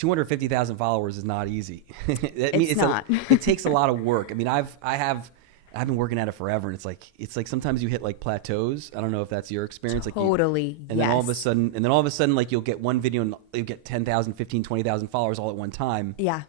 250,000 followers is not easy. It's not. It takes a lot of work. I mean, I've been working at it forever, and it's like sometimes you hit like plateaus. I don't know if that's your experience. Totally. And then all of a sudden, like you'll get one video and you'll get 10,000, 15, 20,000 followers all at one time. Yeah.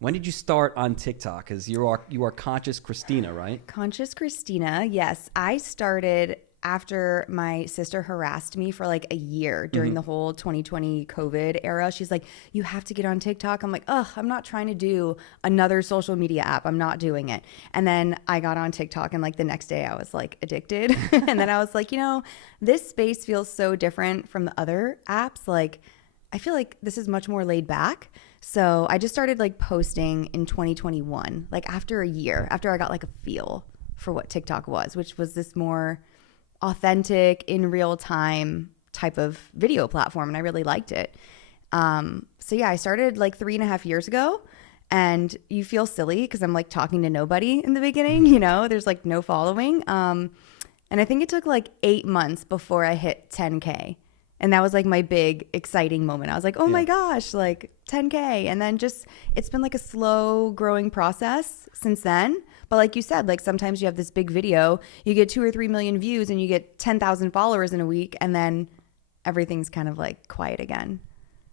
When did you start on TikTok? Because you are Conscious Cristina, right? Conscious Cristina. Yes. I started after my sister harassed me for like a year during the whole 2020 COVID era. She's like, you have to get on TikTok. I'm like, ugh, I'm not trying to do another social media app. I'm not doing it. And then I got on TikTok, and like the next day I was like addicted. And then I was like, this space feels so different from the other apps. Like, I feel like this is much more laid back. So I just started like posting in 2021, like after a year, after I got like a feel for what TikTok was, which was this more authentic, in real time type of video platform, and I really liked it. So yeah, I started like 3.5 years ago, and you feel silly because I'm like talking to nobody in the beginning, there's like no following. And I think it took like 8 months before I hit 10K. And that was like my big exciting moment. I was like, oh my gosh, like 10K. And then it's been like a slow growing process since then. But like you said, like sometimes you have this big video, you get 2 or 3 million views and you get 10,000 followers in a week, and then everything's kind of like quiet again.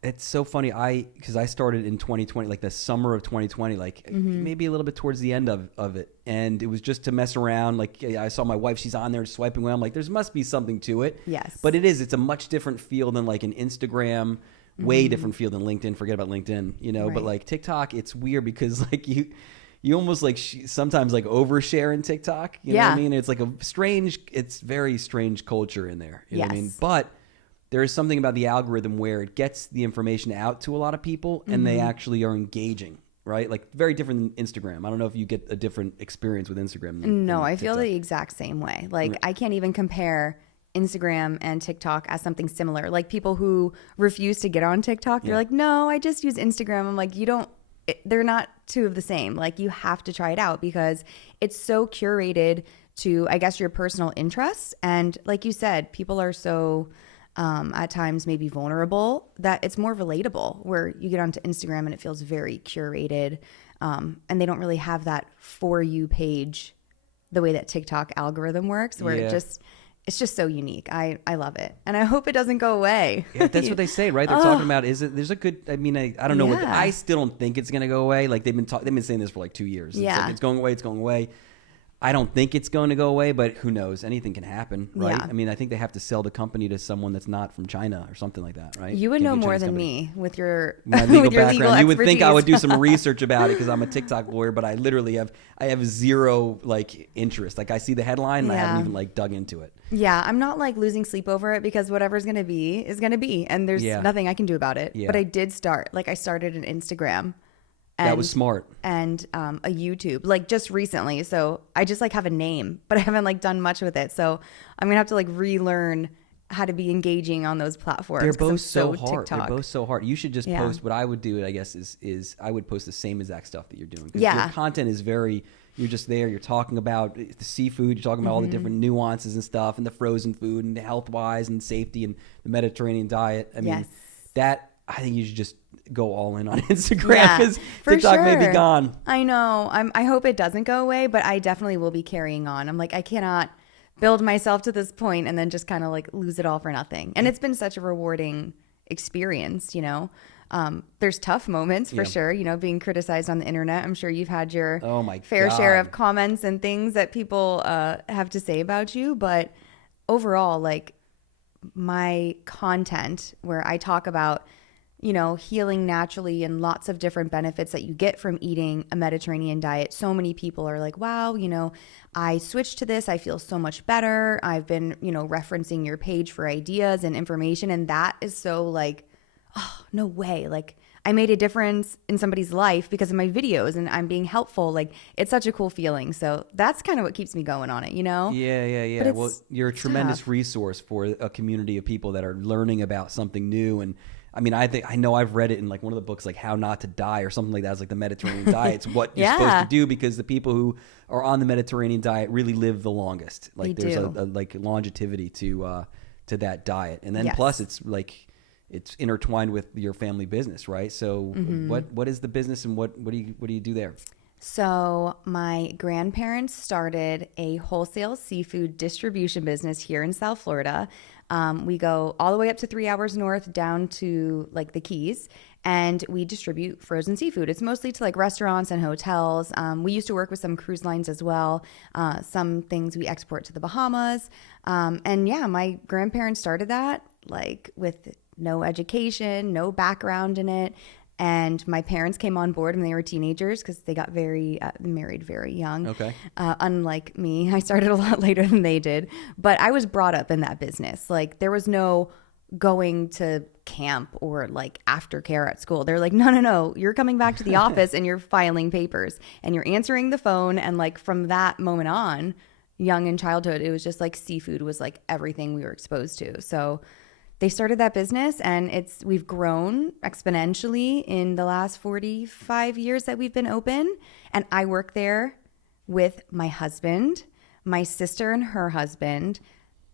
It's so funny. Because I started in 2020, like the summer of 2020, like maybe a little bit towards the end of it. And it was just to mess around. Like I saw my wife, she's on there swiping away. I'm like, there must be something to it. Yes. But it's a much different feel than like an Instagram, way different feel than LinkedIn. Forget about LinkedIn, Right. But like TikTok, it's weird because like you almost like sometimes like overshare in TikTok. You know what I mean? It's like it's very strange culture in there. You know what I mean? But there is something about the algorithm where it gets the information out to a lot of people and they actually are engaging, right? Like very different than Instagram. I don't know if you get a different experience with Instagram. No, I feel the exact same way. Like I can't even compare Instagram and TikTok as something similar. Like people who refuse to get on TikTok, they're like, no, I just use Instagram. I'm like, they're not two of the same. Like you have to try it out because it's so curated to, I guess, your personal interests. And like you said, people are so at times maybe vulnerable that it's more relatable, where you get onto Instagram and it feels very curated, and they don't really have that For You page the way that TikTok algorithm works, where it's just so unique. I love it, and I hope it doesn't go away. Yeah, that's what they say, right? They're talking about there's a good. I mean, I don't know I still don't think it's gonna go away. Like they've been saying this for like 2 years. Yeah, it's like, it's going away. It's going away. I don't think it's going to go away, but who knows? Anything can happen, right? Yeah. I mean, I think they have to sell the company to someone that's not from China or something like that, right? You would know more than me with your my legal with your background. legal You would think I would do expertise. some research about it because I'm a TikTok lawyer, but I literally have zero like interest. Like I see the headline and I haven't even like dug into it. Yeah, I'm not like losing sleep over it because whatever's going to be is going to be, and there's nothing I can do about it. Yeah. But I did start. Like I started an Instagram. And, that was smart. And a YouTube, like just recently. So I just like have a name, but I haven't like done much with it. So I'm gonna have to like relearn how to be engaging on those platforms. They're both so hard. TikTok. They're both so hard. You should just post. What I would do, I guess, is I would post the same exact stuff that you're doing. Your content is very. You're just there. You're talking about the seafood. You're talking about all the different nuances and stuff, and the frozen food, and the health wise, and safety, and the Mediterranean diet. I mean, that I think you should just go all in on Instagram because TikTok may be gone. I know. I hope it doesn't go away, but I definitely will be carrying on. I'm like, I cannot build myself to this point and then just kind of like lose it all for nothing. And it's been such a rewarding experience, There's tough moments for sure, being criticized on the internet. I'm sure you've had your fair share of comments and things that people have to say about you. But overall, like my content where I talk about healing naturally and lots of different benefits that you get from eating a Mediterranean diet. So many people are like, wow, I switched to this. I feel so much better. I've been, referencing your page for ideas and information. And that is so like, oh, no way. Like I made a difference in somebody's life because of my videos and I'm being helpful. Like it's such a cool feeling. So that's kind of what keeps me going on it, Yeah. Well, you're a tremendous resource for a community of people that are learning about something new. And I mean, I know I've read it in like one of the books, like How Not to Die or something like that. It's like the Mediterranean diet. It's what you're supposed to do because the people who are on the Mediterranean diet really live the longest. Like there's a like longevity to that diet. And then plus it's like, it's intertwined with your family business, right? So Mm-hmm. what is the business, and what do you do there? So my grandparents started a wholesale seafood distribution business here in South Florida. We go all the way up to 3 hours north down to like the Keys, and we distribute frozen seafood. It's mostly to like restaurants and hotels. We used to work with some cruise lines as well. Some things we export to the Bahamas. And yeah, my grandparents started that like with no education, no background in it. And my parents came on board when they were teenagers because they got married very young. Okay. Unlike me, I started a lot later than they did. But I was brought up in that business. Like there was no going to camp or like aftercare at school. They're like, no, you're coming back to the office and you're filing papers and you're answering the phone. And like from that moment on, young in childhood, it was just like seafood was like everything we were exposed to. So they started that business, and we've grown exponentially in the last 45 years that we've been open. And I work there with my husband, my sister and her husband.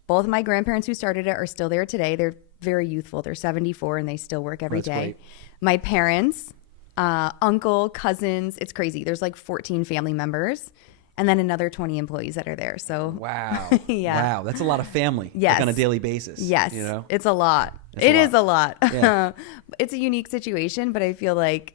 Both of my grandparents who started it are still there today. They're very youthful. They're 74 and they still work every day. Great. My parents, uncle, cousins, it's crazy. There's like 14 family members. And then another 20 employees that are there. So wow. Yeah. Wow. That's a lot of family. Yes. Like on a daily basis. Yes. You know? It's a lot. It is a lot. Yeah. It's a unique situation, but I feel like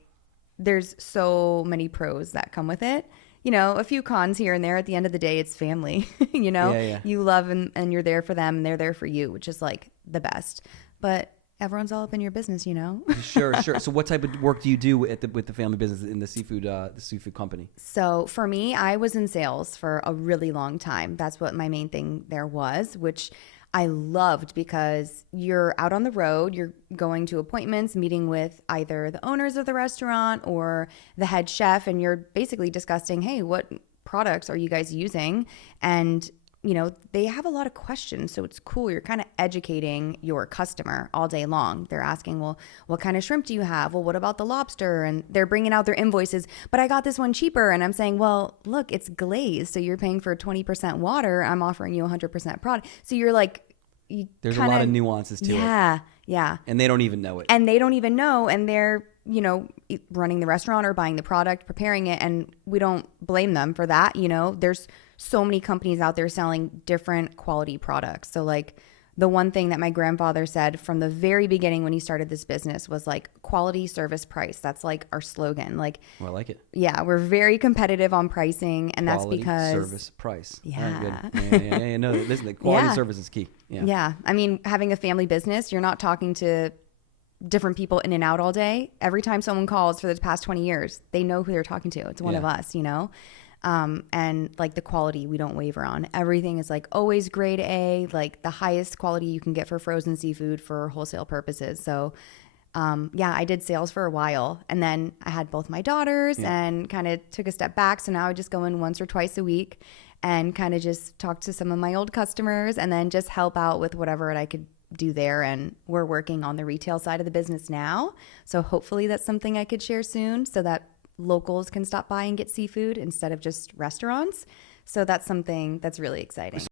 there's so many pros that come with it. You know, a few cons here and there. At the end of the day, it's family. You know, You love and you're there for them and they're there for you, which is like the best. But everyone's all up in your business, you know? Sure. So what type of work do you do with the family business in the seafood company? So for me, I was in sales for a really long time. That's what my main thing there was, which I loved because you're out on the road, you're going to appointments, meeting with either the owners of the restaurant or the head chef, and you're basically discussing, hey, what products are you guys using? And you know, they have a lot of questions, so it's cool. You're kind of educating your customer all day long. They're asking, well, what kind of shrimp do you have? Well, what about the lobster? And they're bringing out their invoices, but I got this one cheaper. And I'm saying, well, look, it's glazed, so you're paying for 20% water. I'm offering you 100% product. So you're like, there's a lot of nuances to it. Yeah. And they don't even know it. And they don't even know, and they're, you know, running the restaurant or buying the product, preparing it, and we don't blame them for that. You know, there's so many companies out there selling different quality products. So like the one thing that my grandfather said from the very beginning when he started this business was like quality, service, price. That's like our slogan. Like, well, I like it. Yeah, we're very competitive on pricing, and quality, that's because service, price. Yeah. Right, good. Yeah. No, listen, the quality service is key. Yeah. I mean, having a family business, you're not talking to different people in and out all day. Every time someone calls for the past 20 years, they know who they're talking to. It's one of us, you know? And like the quality we don't waver on. Everything is like always grade A, like the highest quality you can get for frozen seafood for wholesale purposes. So I did sales for a while, and then I had both my daughters and kind of took a step back. So now I just go in once or twice a week and kind of just talk to some of my old customers and then just help out with whatever I could do there. And we're working on the retail side of the business now. So hopefully that's something I could share soon so that locals can stop by and get seafood instead of just restaurants. So that's something that's really exciting.